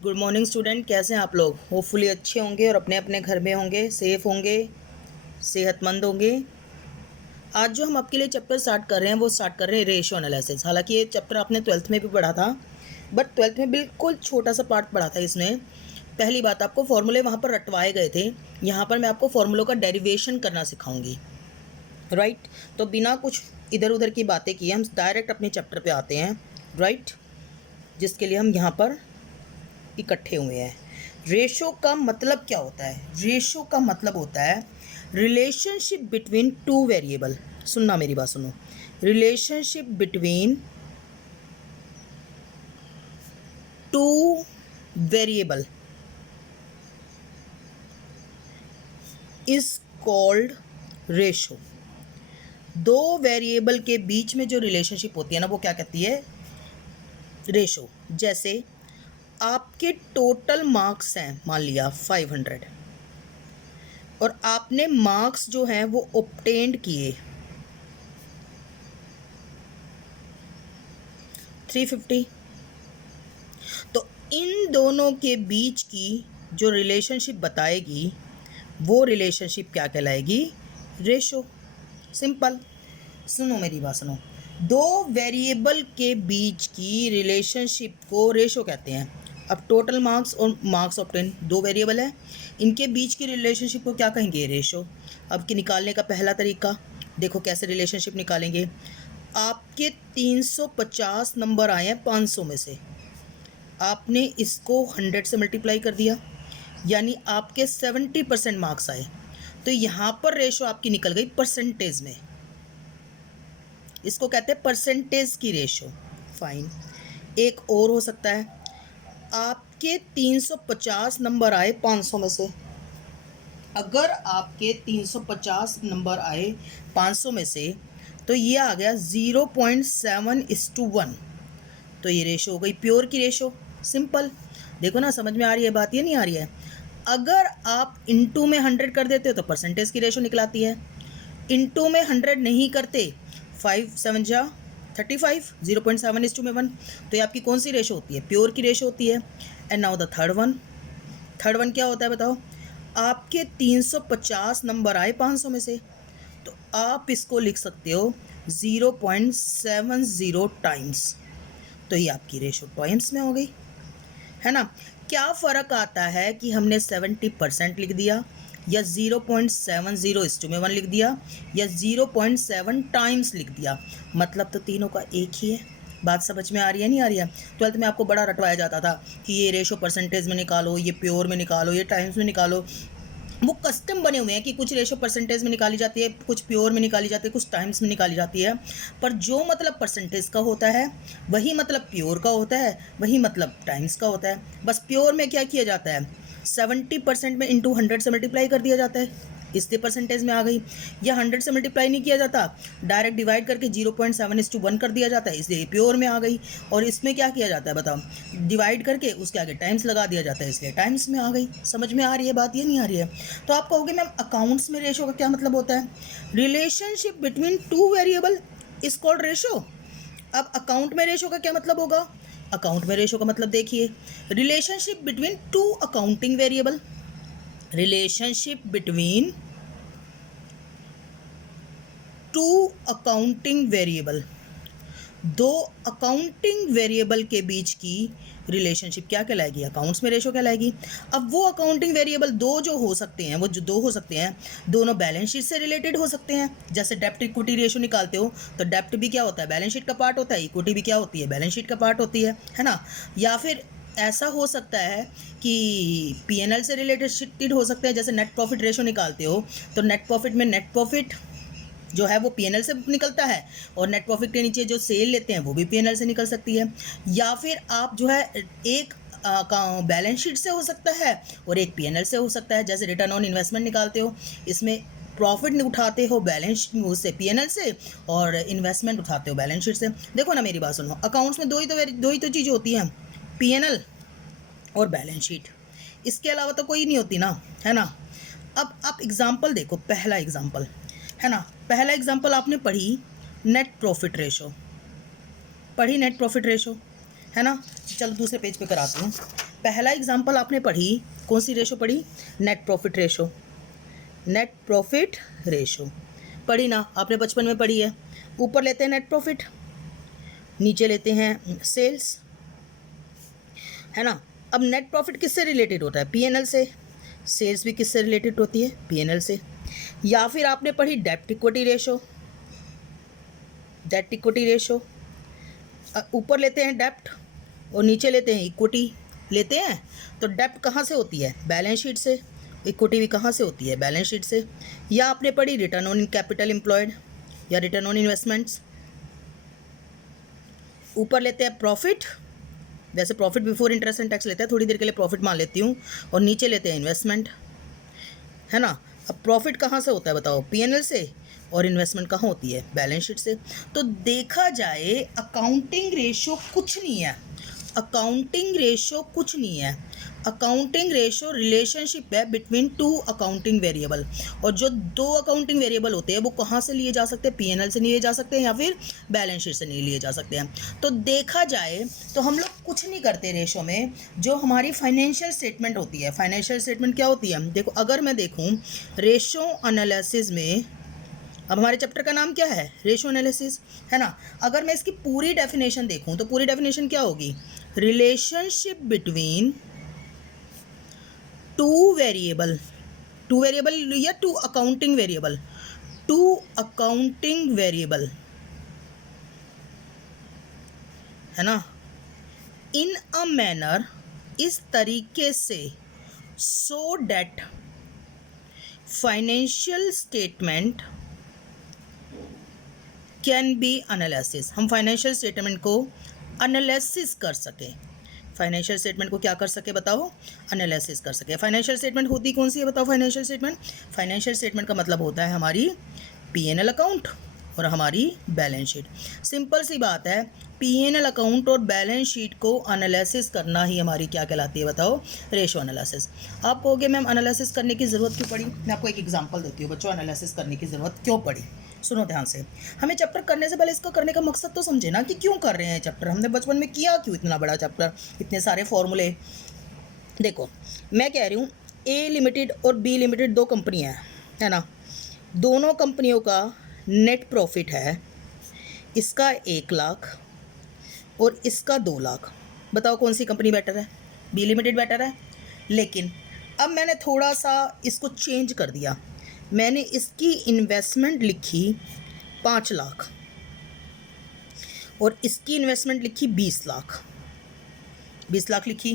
Good morning student, कैसे हैं आप लोग। होपफुली अच्छे होंगे और अपने अपने घर में होंगे, सेफ होंगे, सेहतमंद होंगे। आज जो हम आपके लिए चैप्टर स्टार्ट कर रहे हैं वो स्टार्ट कर रहे हैं रेशियो एनालिसिस। हालांकि ये चैप्टर आपने ट्वेल्थ में भी पढ़ा था, बट ट्वेल्थ में बिल्कुल छोटा सा पार्ट पढ़ा था। इसमें पहली बात, आपको फॉर्मूले वहाँ पर रटवाए गए थे। यहाँ पर मैं आपको फॉर्मूलों का डेरिवेशन करना सिखाऊंगी, राइट। तो बिना कुछ इधर उधर की बातें किए हम डायरेक्ट अपने चैप्टर पे आते हैं, राइट, जिसके लिए हम यहाँ पर इकट्ठे हुए हैं। रेशो का मतलब क्या होता है? रेशो का मतलब होता है रिलेशनशिप बिटवीन टू वेरिएबल। सुनना, मेरी बात सुनो। Relationship between two variable is called ratio. दो वेरिएबल के बीच में जो रिलेशनशिप होती है ना, वो क्या कहती है? रेशो। जैसे आपके टोटल मार्क्स हैं, मान लिया 500, और आपने मार्क्स जो हैं वो ऑब्टेन्ड किए 350। तो इन दोनों के बीच की जो रिलेशनशिप बताएगी वो रिलेशनशिप क्या कहलाएगी? रेशो। सिंपल। सुनो, मेरी बात सुनो। दो वेरिएबल के बीच की रिलेशनशिप को रेशो कहते हैं। अब टोटल मार्क्स और मार्क्स ऑब्टेन दो वेरिएबल है, इनके बीच की रिलेशनशिप को क्या कहेंगे? रेशो। अब कि निकालने का पहला तरीका देखो, कैसे रिलेशनशिप निकालेंगे। आपके 350 नंबर आए हैं 500 में से, आपने इसको 100 से मल्टीप्लाई कर दिया, यानी आपके 70% मार्क्स आए। तो यहाँ पर रेशो आपकी निकल गई परसेंटेज में, इसको कहते हैं परसेंटेज की रेशो। फाइन। एक और हो सकता है, आपके 350 नंबर आए 500 में से। अगर आपके 350 नंबर आए 500 में से, तो ये आ गया 0.7:1। तो ये रेशो हो गई प्योर की रेशो। सिंपल। देखो ना, समझ में आ रही है बात, ये नहीं आ रही है? अगर आप इनटू में 100 कर देते हो तो परसेंटेज की रेशो निकलाती है। इनटू में 100 नहीं करते, 5 7 जा 35, 0.7:1। तो ये आपकी कौन सी रेशो होती है? प्योर की रेशो होती है। And now the third one. Third one क्या होता है बताओ? आपके 350 नंबर आए 500 में से, तो आप इसको लिख सकते हो 0.70 टाइम्स। तो ये आपकी रेशो टाइम्स में हो गई, है ना। क्या फ़र्क आता है कि हमने 70% लिख दिया, या 0.70:1 लिख दिया, या 0.7 टाइम्स लिख दिया? मतलब तो तीनों का एक ही है। बात समझ में आ रही है, नहीं आ रही है? ट्वेल्थ में आपको बड़ा रटवाया जाता था कि ये रेशो परसेंटेज में निकालो, ये प्योर में निकालो, ये टाइम्स में निकालो। वो कस्टम बने हुए हैं कि कुछ रेशो परसेंटेज में निकाली जाती है, कुछ प्योर में निकाली जाती है, कुछ टाइम्स में निकाली जाती है। पर जो मतलब परसेंटेज का होता है वही मतलब प्योर का होता है, वही मतलब टाइम्स का होता है। बस प्योर में क्या किया जाता है? 70% में इंटू 100 से मल्टीप्लाई कर दिया जाता है, इसलिए परसेंटेज में आ गई। या 100 से मल्टीप्लाई नहीं किया जाता, डायरेक्ट डिवाइड करके 0.7:1 कर दिया जाता है, इसलिए प्योर में आ गई। और इसमें क्या किया जाता है बताओ? डिवाइड करके उसके आगे टाइम्स लगा दिया जाता है, इसलिए टाइम्स में आ गई। समझ में आ रही है बात, ये नहीं आ रही है? तो आप कहोगे मैम अकाउंट्स में रेशो का क्या मतलब होता है? Relationship between two variable is called ratio. अब अकाउंट में रेशो का क्या मतलब होगा? अकाउंट में रेशो का मतलब देखिए, relationship between to accounting variable. Relationship between to accounting variable, दो अकाउंटिंग वेरिएबल के बीच की रिलेशनशिप क्या कहलाएगी? अकाउंट्स में रेशो कहलाएगी। अब वो अकाउंटिंग वेरिएबल दो जो हो सकते हैं, वो जो दो हो सकते हैं, दोनों बैलेंस शीट से रिलेटेड हो सकते हैं। जैसे डेप्ट इक्विटी रेशो निकालते हो तो डेप्ट भी क्या होता है? बैलेंस शीट का पार्ट होता है। इक्विटी भी क्या होती है? बैलेंस शीट का पार्ट होती है ना। या फिर ऐसा हो सकता है कि पीएनएल से रिलेटेड हो सकते हैं। जैसे नेट प्रॉफिट रेशो निकालते हो तो नेट प्रॉफिट में नेट प्रॉफिट जो है वो पीएनएल से निकलता है, और नेट प्रॉफिट के नीचे जो सेल लेते हैं वो भी पीएनएल से निकल सकती है। या फिर आप जो है एक बैलेंस शीट से हो सकता है और एक पीएनएल से हो सकता है। जैसे रिटर्न ऑन इन्वेस्टमेंट निकालते हो, इसमें प्रॉफिट उठाते हो बैलेंस से, पीएनएल से, और इन्वेस्टमेंट उठाते हो बैलेंस शीट से। देखो ना, मेरी बात सुनो, अकाउंट्स में दो ही तो चीज़ होती हैं, पीएनएल और बैलेंस शीट। इसके अलावा तो कोई नहीं होती ना, है ना। अब आप एग्जाम्पल देखो, पहला एग्जाम्पल, है ना। पहला एग्जाम्पल आपने पढ़ी नेट प्रॉफिट रेशो, पढ़ी नेट प्रॉफिट रेशो। है ना। चलो दूसरे पेज पे कराती हूँ। पहला एग्जाम्पल आपने पढ़ी, कौन सी रेशो पढ़ी? Net profit ratio. Net profit ratio पढ़ी ना, आपने बचपन में पढ़ी है। ऊपर लेते हैं नेट प्रॉफिट, नीचे लेते हैं सेल्स, है ना। अब नेट प्रॉफिट किससे रिलेटेड होता है? पीएनएल से। सेल्स भी किससे रिलेटेड होती है? पीएनएल से। या फिर आपने पढ़ी डेब्ट इक्विटी रेशो। डेब्ट इक्विटी रेशो, ऊपर लेते हैं डेब्ट और नीचे लेते हैं इक्विटी लेते हैं। तो डेब्ट कहाँ से होती है? बैलेंस शीट से। इक्विटी भी कहाँ से होती है? बैलेंस शीट से। या आपने पढ़ी रिटर्न ऑन कैपिटल एम्प्लॉयड या रिटर्न ऑन इन्वेस्टमेंट्स। ऊपर लेते हैं प्रॉफिट, वैसे profit before interest and tax लेते हैं, थोड़ी देर के लिए प्रॉफिट मान लेती हूँ। और नीचे लेते हैं इन्वेस्टमेंट, है ना। अब प्रॉफिट कहाँ से होता है बताओ? पीएनएल से। और इन्वेस्टमेंट कहाँ होती है? बैलेंस शीट से। तो देखा जाए अकाउंटिंग रेशो कुछ नहीं है, अकाउंटिंग रेशो कुछ नहीं है। अकाउंटिंग रेशो रिलेशनशिप है बिटवीन टू अकाउंटिंग वेरिएबल। और जो दो अकाउंटिंग वेरिएबल होते हैं वो कहाँ से लिए जा सकते हैं? पीएनएल से लिए जा सकते हैं या फिर बैलेंस शीट से नहीं लिए जा सकते हैं। तो देखा जाए तो हम लोग कुछ नहीं करते रेशो में। जो हमारी फाइनेंशियल स्टेटमेंट होती है, फाइनेंशियल स्टेटमेंट क्या होती है? देखो अगर मैं देखूँ रेशो एनालिसिस में, अब हमारे चैप्टर का नाम क्या है? रेशो एनालिसिस, है ना। अगर मैं इसकी पूरी डेफिनेशन देखूं तो पूरी डेफिनेशन क्या होगी? Relationship between two variable, two variable या two accounting variable, two accounting variable, है ना। इन अ मैनर, इस तरीके से, so that financial statement can be analysis, हम फाइनेंशियल स्टेटमेंट को एनालिसिस कर सकें। फाइनेंशियल स्टेटमेंट को क्या कर सके बताओ? एनालिसिस कर सके। फाइनेंशियल स्टेटमेंट होती कौन सी है बताओ? फाइनेंशियल स्टेटमेंट, फाइनेंशियल स्टेटमेंट का मतलब होता है हमारी पीएनएल अकाउंट और हमारी बैलेंस शीट। सिंपल सी बात है, पीएनएल अकाउंट और बैलेंस शीट को एनालिसिस करना ही हमारी क्या कहलाती है बताओ? Ratio analysis. आप कहोगे मैम एनालिसिस करने की ज़रूरत क्यों पड़ी? मैं आपको एक एग्जांपल देती हूँ बच्चों, एनालिसिस करने की ज़रूरत क्यों पड़ी। सुनो ध्यान से, हमें चैप्टर करने से पहले इसको करने का मकसद तो समझे ना कि क्यों कर रहे हैं चैप्टर। हमने बचपन में किया क्यों इतना बड़ा चैप्टर, इतने सारे फॉर्मूले। देखो मैं कह रही हूँ ए लिमिटेड और बी लिमिटेड दो कंपनियाँ हैं, है ना। दोनों कंपनियों का नेट प्रॉफिट है, इसका 1 लाख और इसका 2 लाख। बताओ कौन सी कंपनी बेटर है? बी लिमिटेड बेटर है। लेकिन अब मैंने थोड़ा सा इसको चेंज कर दिया, मैंने इसकी इन्वेस्टमेंट लिखी 5 लाख और इसकी इन्वेस्टमेंट लिखी 20 लाख, 20 लाख लिखी।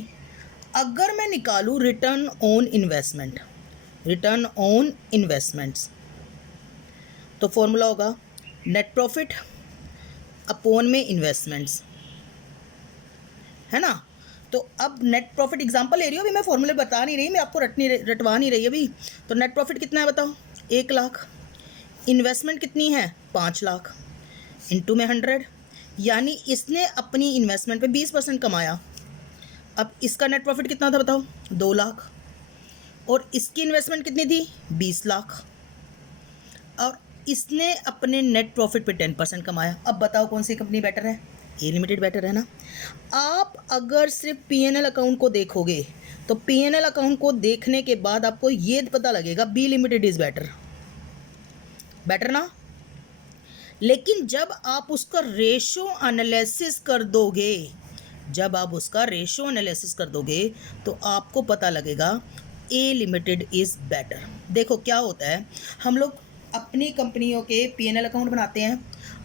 अगर मैं निकालूँ return on investment, return on investments, तो फॉर्मूला होगा नेट प्रॉफिट अपॉन में इन्वेस्टमेंट्स, है ना। तो अब नेट प्रॉफिट एग्जांपल ले रही हूँ अभी, मैं फॉर्मूले बता नहीं रही, मैं आपको रटवा नहीं रही अभी। तो नेट प्रॉफिट कितना है बताओ? 1 लाख। इन्वेस्टमेंट कितनी है? 5 लाख इंटू में 100, यानी इसने अपनी इन्वेस्टमेंट पे 20% कमाया। अब इसका नेट प्रॉफिट कितना था बताओ? 2 लाख। और इसकी इन्वेस्टमेंट कितनी थी? 20 लाख। और इसने अपने नेट प्रॉफिट पे 10% कमाया। अब बताओ कौन सी कंपनी बेटर है? ए लिमिटेड बेटर है ना। आप अगर सिर्फ पीएनएल अकाउंट को देखोगे तो पीएनएल अकाउंट को देखने के बाद आपको ये पता लगेगा B limited is better, better ना। लेकिन जब आप उसका रेशो एनालिसिस कर दोगे, जब आप उसका रेशो एनालिसिस कर दोगे तो आपको पता लगेगा ए लिमिटेड इज़ बेटर। देखो क्या होता है, हम लोग अपनी कंपनियों के पीएनएल अकाउंट बनाते हैं,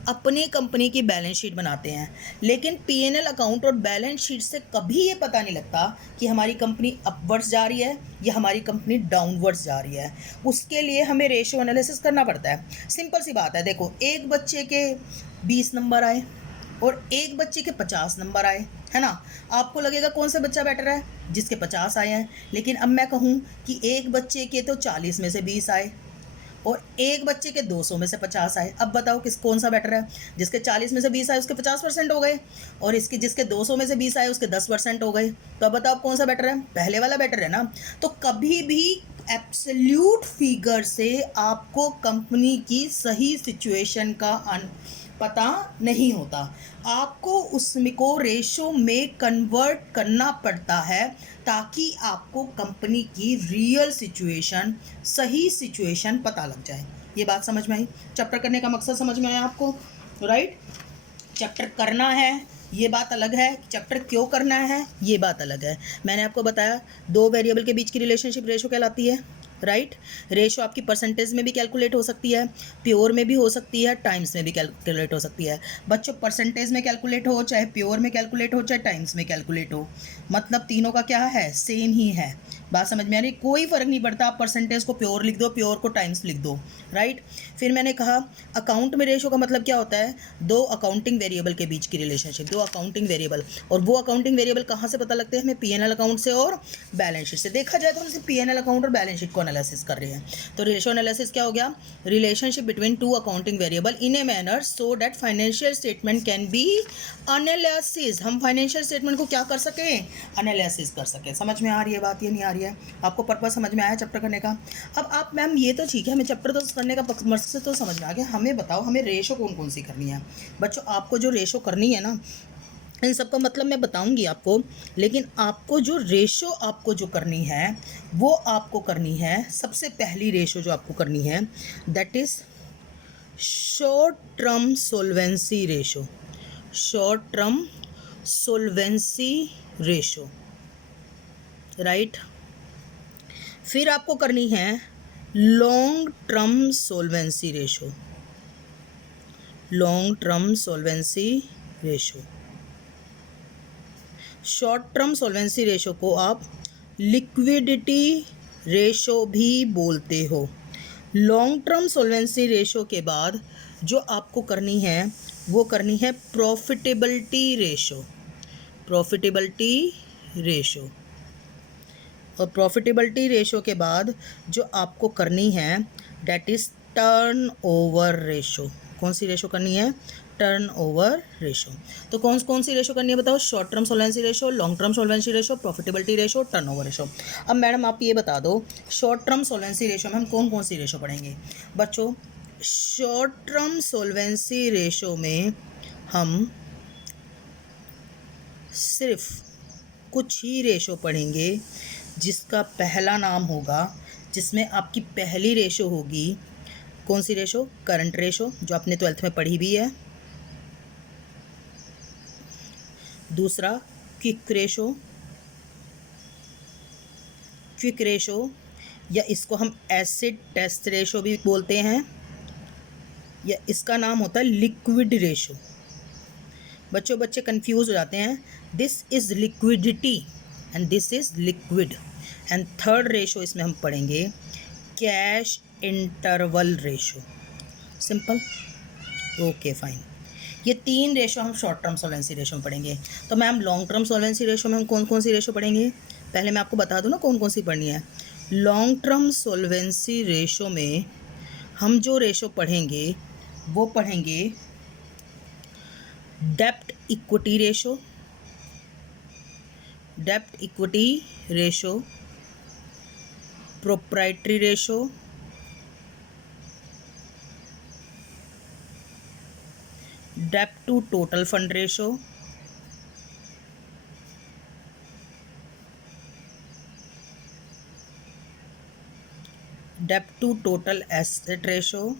अपनी कंपनी की बैलेंस शीट बनाते हैं, लेकिन पीएनएल अकाउंट और बैलेंस शीट से कभी ये पता नहीं लगता कि हमारी कंपनी अपवर्ड्स जा रही है या हमारी कंपनी डाउनवर्ड्स जा रही है। उसके लिए हमें रेशियो एनालिसिस करना पड़ता है। सिंपल सी बात है, देखो एक बच्चे के 20 नंबर आए और एक बच्चे के 50 नंबर आए, है ना। आपको लगेगा कौन सा बच्चा बेटर है? जिसके 50 आए हैं। लेकिन अब मैं कहूँ कि एक बच्चे के तो 40 में से 20 आए और एक बच्चे के 200 में से 50 आए। अब बताओ कौन सा बेटर है? जिसके 40 में से 20 आए उसके 50% हो गए और जिसके 200 में से 20 आए उसके 10% हो गए। तो अब बताओ कौन सा बेटर है? पहले वाला बेटर है ना। तो कभी भी एब्सोल्यूट फिगर से आपको कंपनी की सही सिचुएशन का पता नहीं होता। आपको उसमें को रेशो में कन्वर्ट करना पड़ता है ताकि आपको कंपनी की रियल सिचुएशन, सही सिचुएशन पता लग जाए। ये बात समझ में आई? चैप्टर करने का मकसद समझ में आया आपको, राइट? चैप्टर करना है ये बात अलग है, चैप्टर क्यों करना है ये बात अलग है। मैंने आपको बताया दो वेरिएबल के बीच की रिलेशनशिप रेशो कहलाती है, राइट? रेशो आपकी परसेंटेज में भी कैलकुलेट हो सकती है, प्योर में भी हो सकती है, टाइम्स में भी कैलकुलेट हो सकती है। बच्चों परसेंटेज में कैलकुलेट हो, चाहे प्योर में कैलकुलेट हो, चाहे टाइम्स में कैलकुलेट हो, मतलब तीनों का क्या है, सेम ही है। बात समझ में आ रही? कोई फ़र्क नहीं पड़ता, आप परसेंटेज को प्योर लिख दो, प्योर को टाइम्स लिख दो, राइट? फिर मैंने कहा अकाउंट में रेशो का मतलब क्या होता है, दो अकाउंटिंग वेरिएबल के बीच की रिलेशनशिप, दो अकाउंटिंग वेरिएबल। और वो अकाउंटिंग वेरिएबल कहाँ से पता लगते हैं हमें? पीएनएल अकाउंट से और बैलेंस शीट से। देखा जाए तो हम सिर्फ पीएनएल अकाउंट और बैलेंस शीट को एनालिसिस कर रहे हैं। तो रेशो एनालिसिस क्या हो गया? Relationship between to accounting variable in a manner so that financial statement can be analysis. हम फाइनेंशियल स्टेटमेंट को क्या कर सकें? एनालिसिस कर सकें। समझ में आ रही है बात, ये नहीं आ रही है? आपको पर्पस समझ में आया चैप्टर करने का? अब आप मैम ये तो ठीक है, हमें चैप्टर तो करने का मकसद तो समझ में आ गया, हमें बताओ हमें रेशो कौन कौन सी करनी है। बच्चों आपको जो रेशो करनी है ना, इन सब का मतलब मैं बताऊंगी आपको, लेकिन आपको जो रेशो आपको जो करनी है वो आपको करनी है, सबसे पहली रेशो जो आपको करनी है that is short term solvency ratio. Short term solvency ratio, right? फिर आपको करनी है long term solvency ratio. Long term solvency ratio. Short term solvency ratio को आप लिक्विडिटी रेशो भी बोलते हो। लॉन्ग टर्म सोल्वेंसी रेशो के बाद जो आपको करनी है वो करनी है प्रॉफिटेबिलिटी रेशो। Profitability ratio. और प्रॉफिटेबिलिटी रेशो के बाद जो आपको करनी है that is turnover ratio. कौन सी रेशो करनी है? Turnover ratio. तो कौन सी रेशो करनी है बताओ? Short term solvency ratio, long term solvency ratio, profitability ratio, turnover ratio. अब मैडम आप ये बता दो शॉर्ट टर्म सोल्वेंसी रेशो में हम कौन सी रेशो पढ़ेंगे? बच्चों शॉर्ट टर्म सोल्वेंसी रेशो में हम सिर्फ कुछ ही रेशो पढ़ेंगे, जिसका पहला नाम होगा, जिसमें आपकी पहली रेशो होगी कौन सी रेशो? करंट रेशो, जो आपने 12th में पढ़ी भी है। दूसरा क्विक रेशो। क्विक रेशो या इसको हम एसिड टेस्ट रेशो भी बोलते हैं, या इसका नाम होता है लिक्विड रेशो। बच्चे कंफ्यूज हो जाते हैं, this is liquidity and this is liquid. And third ratio इसमें हम पढ़ेंगे cash interval ratio. Simple, okay fine. ये तीन रेशो हम शॉर्ट टर्म सोल्वेंसी रेशो में पढ़ेंगे। तो ma'am long term solvency ratio में हम कौन सी रेशो पढ़ेंगे? पहले मैं आपको बता दूँ ना कौन सी पढ़नी है। लॉन्ग टर्म सोल्वेंसी रेशो में हम जो रेशो पढ़ेंगे वो पढ़ेंगे डेब्ट इक्विटी रेशो। डेब्ट इक्विटी रेशो, प्रोप्राइटरी रेशो, डेब्ट टू टोटल फंड रेशो, डेब्ट to total asset ratio,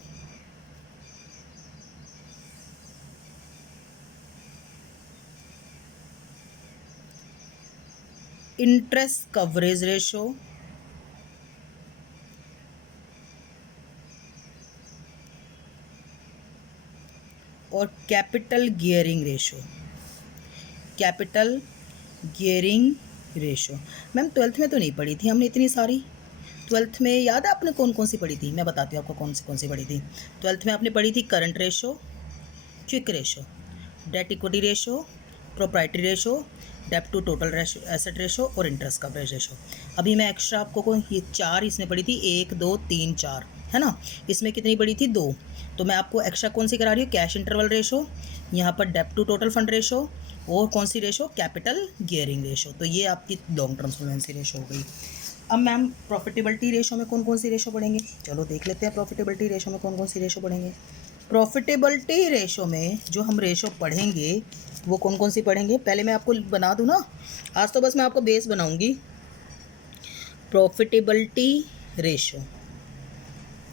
interest coverage ratio, और capital gearing ratio. Capital gearing ratio ma'am 12th में तो नहीं पढ़ी थी हमने इतनी सारी। 12th में याद है आपने कौन सी पढ़ी थी? मैं बताती हूँ आपको कौन सी पढ़ी थी। 12th में आपने पढ़ी थी current ratio, quick ratio, debt equity ratio, proprietary ratio, डेब्ट टू टोटल एसेट रेशो और इंटरेस्ट कवरेज रेशो। अभी मैं एक्स्ट्रा आपको ये चार इसमें पढ़ी थी, 1 2 3 4 है ना। इसमें कितनी पढ़ी थी? 2। तो मैं आपको एक्स्ट्रा कौन सी करा रही हूँ? कैश इंटरवल रेशो, यहाँ पर डेब्ट टू टोटल फंड रेशो, और कौन सी रेशो? Capital gearing ratio. तो ये आपकी लॉन्ग टर्म सोल्वेंसी रेशो हो गई। अब मैम प्रॉफिटेबिलिटी रेशो में कौन सी रेशो पढ़ेंगे? चलो देख लेते हैं प्रॉफिटेबिलिटी रेशो में कौन सी रेशो पढ़ेंगे। प्रॉफिटेबिलिटी रेशो में जो हम रेशो पढ़ेंगे वो कौन कौन सी पढ़ेंगे, पहले मैं आपको बना दूँ ना, आज तो बस मैं आपको बेस बनाऊंगी। प्रॉफिटेबिलिटी रेशो,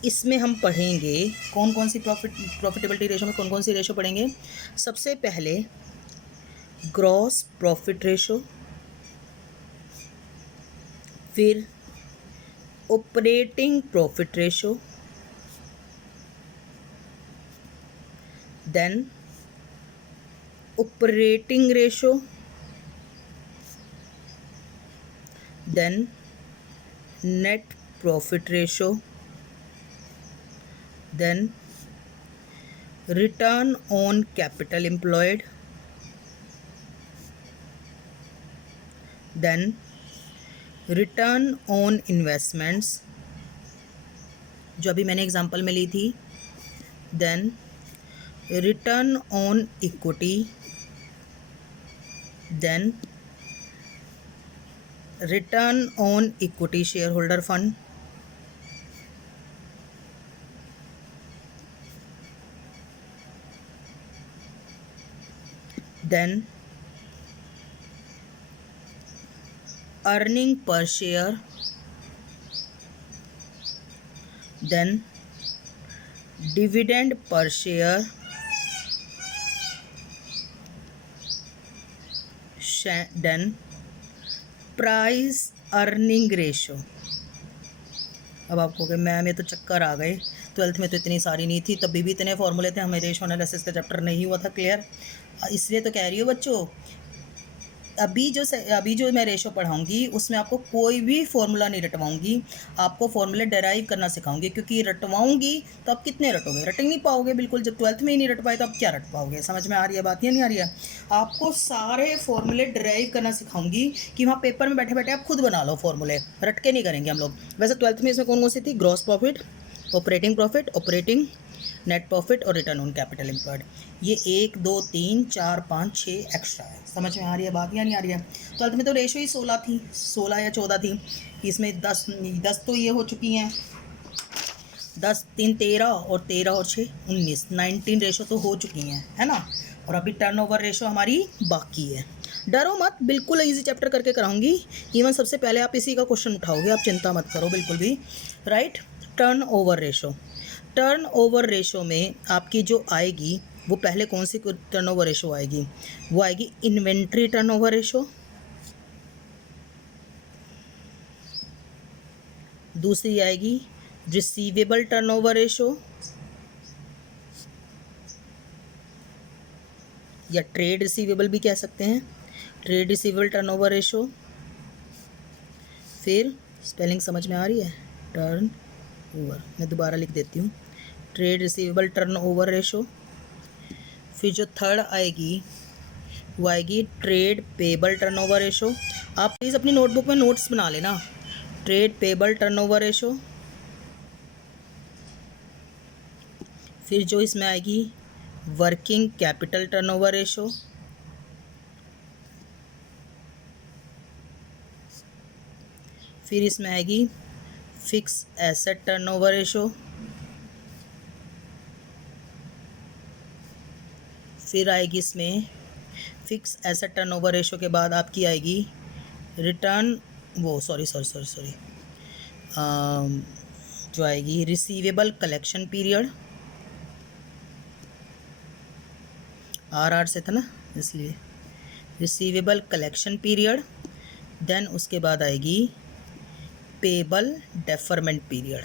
इसमें हम पढ़ेंगे कौन कौन सी प्रॉफिटेबिलिटी रेशो में कौन कौन सी रेशो पढ़ेंगे। सबसे पहले ग्रॉस प्रॉफिट रेशो, फिर operating profit ratio, then operating ratio, then net profit ratio, then return on capital employed, then return on investments जो अभी मैंने एग्जांपल में ली थी, then return on equity, then return on equity share holder fund, then earning per share, then dividend per share, then price earning ratio. अब आपको कि ma'am ये तो चक्कर आ गए, 12th में तो इतनी सारी नहीं थी, तभी भी इतने फॉर्मूले थे, हमें रेशो एनालिसिस का चैप्टर नहीं हुआ था क्लियर, इसलिए तो कह रही हूँ बच्चों अभी जो मैं रेशो पढ़ाऊंगी उसमें आपको कोई भी फॉर्मूला नहीं रटवाऊंगी, आपको फॉर्मूले डेराइव करना सिखाऊंगी, क्योंकि रटवाऊंगी तो आप कितने रटोगे, रट नहीं पाओगे बिल्कुल, जब 12th में ही नहीं रट पाए तो आप क्या रट पाओगे। समझ में आ रही है बात या नहीं आ रही है। आपको सारे फॉर्मूले डेराइव करना सिखाऊंगी कि वहाँ पेपर में बैठे बैठे आप खुद बना लो फॉर्मूले, रट के नहीं करेंगे हम लोग। वैसे 12th में इसमें कौन कौन सी थी, gross profit, profit, operating, net profit और रिटर्न ऑन कैपिटल एम्प्लॉयड। ये 1 2 3 4 5 6 एक्स्ट्रा है। समझ में आ रही है बात या नहीं आ रही है। 12th में तो रेशो ही 16 थी, 16 या 14 थी, इसमें 10 तो ये हो चुकी हैं, 10 3 13 और 13 और 6 19, 19 रेशो तो हो चुकी हैं, है ना। और अभी टर्नओवर रेशो हमारी बाकी है। डरो मत, बिल्कुल इजी चैप्टर करके कराऊंगी। इवन सबसे पहले आप इसी का क्वेश्चन उठाओगे, आप चिंता मत करो बिल्कुल भी। Right, turnover ratio, turnover ratio में आपकी जो आएगी वो पहले कौन सी टर्नओवर रेशो आएगी, वो आएगी इन्वेंट्री टर्नओवर रेशो, दूसरी आएगी रिसीवेबल टर्नओवर रेशो या ट्रेड रिसीवेबल भी कह सकते हैं, ट्रेड रिसीवेबल टर्नओवर रेशो। फिर स्पेलिंग समझ में आ रही है, टर्न ओवर, मैं दोबारा लिख देती हूँ, ट्रेड रिसीवेबल टर्नओवर रेशो। फिर जो थर्ड आएगी वो आएगी ट्रेड पेबल टर्नओवर रेशो। आप प्लीज़ अपनी नोटबुक में नोट्स बना लेना, ट्रेड पेबल टर्नओवर रेशो। फिर जो इसमें आएगी वर्किंग कैपिटल टर्नओवर रेशो, फिर इसमें आएगी फिक्स एसेट टर्नओवर रेशो, फिर आएगी इसमें फिक्स एसेट टर्नओवर रेशो के बाद आपकी आएगी रिटर्न सॉरी जो आएगी रिसीवेबल कलेक्शन पीरियड, आर से था ना इसलिए रिसीवेबल कलेक्शन पीरियड। देन उसके बाद आएगी पेबल डेफरमेंट पीरियड।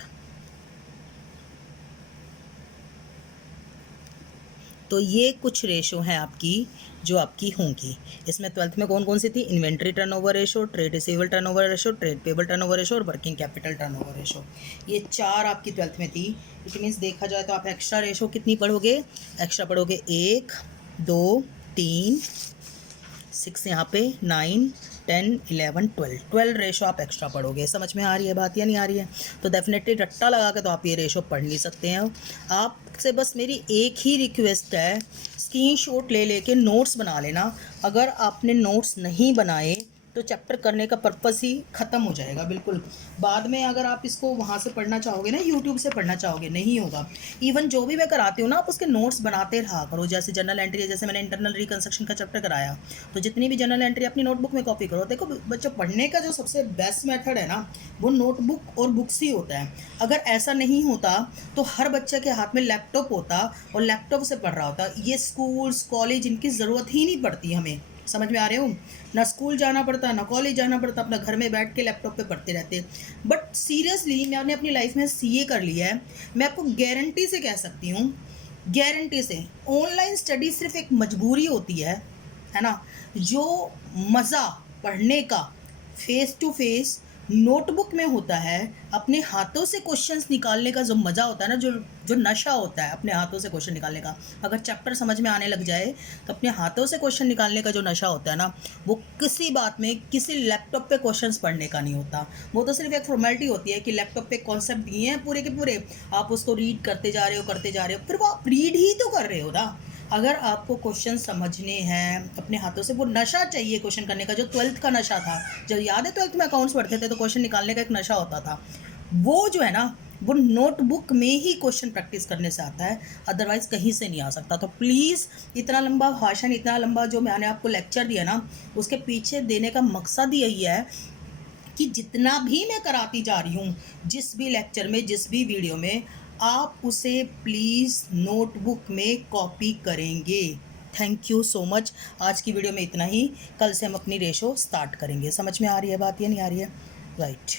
तो ये कुछ रेशो हैं आपकी जो आपकी होंगी। इसमें 12th में कौन कौन सी थी, inventory turnover ratio, trade receivable turnover ratio, trade payable turnover ratio और वर्किंग कैपिटल टर्नओवर रेशो। ये 4 आपकी 12th में थी। इट मीन्स देखा जाए तो आप एक्स्ट्रा रेशो कितनी पढ़ोगे, एक्स्ट्रा पढ़ोगे 1 2 3 6 यहाँ पे 9 10 11 12 रेशो आप एक्स्ट्रा पढ़ोगे। समझ में आ रही है बात या नहीं आ रही है। तो डेफिनेटली रट्टा लगा के तो आप ये रेशो पढ़ नहीं सकते हैं। आपसे बस मेरी एक ही रिक्वेस्ट है, स्क्रीनशॉट ले लेके नोट्स बना लेना। अगर आपने नोट्स नहीं बनाए तो चैप्टर करने का पर्पस ही ख़त्म हो जाएगा बिल्कुल। बाद में अगर आप इसको वहाँ से पढ़ना चाहोगे ना, यूट्यूब से पढ़ना चाहोगे, नहीं होगा। इवन जो भी मैं कराती हूँ ना, आप उसके नोट्स बनाते रहा करो। जैसे जनरल एंट्री है, जैसे मैंने इंटरनल रिकंस्ट्रक्शन का चैप्टर कराया, तो जितनी भी जनरल एंट्री अपनी नोटबुक में कॉपी करो। देखो बच्चों, पढ़ने का जो सबसे बेस्ट मेथड है ना, वो नोटबुक और बुक्स ही होता है। अगर ऐसा नहीं होता तो हर बच्चे के हाथ में लैपटॉप होता और लैपटॉप से पढ़ रहा होता। ये स्कूल्स कॉलेज इनकी ज़रूरत ही नहीं पड़ती हमें, समझ में आ रहे हो? ना स्कूल जाना पड़ता, ना कॉलेज जाना पड़ता, अपना घर में बैठ के लैपटॉप पे पढ़ते रहते। बट सीरियसली मैंने अपनी लाइफ में सीए कर लिया है, मैं आपको गारंटी से कह सकती हूँ, गारंटी से, ऑनलाइन स्टडी सिर्फ एक मजबूरी होती है ना। जो मज़ा पढ़ने का फेस टू फेस नोटबुक में होता है, अपने हाथों से क्वेश्चंस निकालने का जो मज़ा होता है ना, जो जो नशा होता है अपने हाथों से क्वेश्चन निकालने का, अगर चैप्टर समझ में आने लग जाए तो अपने हाथों से क्वेश्चन निकालने का जो नशा होता है ना, वो किसी बात में किसी लैपटॉप पे क्वेश्चंस पढ़ने का नहीं होता। वो तो सिर्फ एक फॉर्मेलिटी होती है कि लैपटॉप पे कॉन्सेप्ट दिए हैं पूरे के पूरे, आप उसको रीड करते जा रहे हो करते जा रहे हो, फिर वो आप रीड ही तो कर रहे हो ना। अगर आपको क्वेश्चन समझने हैं अपने हाथों से, वो नशा चाहिए क्वेश्चन करने का, जो 12th का नशा था। जब याद है 12th में अकाउंट्स पढ़ते थे तो क्वेश्चन निकालने का एक नशा होता था, वो जो है ना, वो नोटबुक में ही क्वेश्चन प्रैक्टिस करने से आता है, अदरवाइज कहीं से नहीं आ सकता। तो प्लीज़, इतना लंबा भाषण, इतना लंबा जो मैंने आपको लेक्चर दिया ना, उसके पीछे देने का मकसद यही है कि जितना भी मैं कराती जा रही हूँ, जिस भी लेक्चर में, जिस भी वीडियो में, आप उसे प्लीज़ नोटबुक में कॉपी करेंगे। Thank you so much. आज की वीडियो में इतना ही। कल से हम अपनी रेशो स्टार्ट करेंगे। समझ में आ रही है बात या नहीं आ रही है? राइट।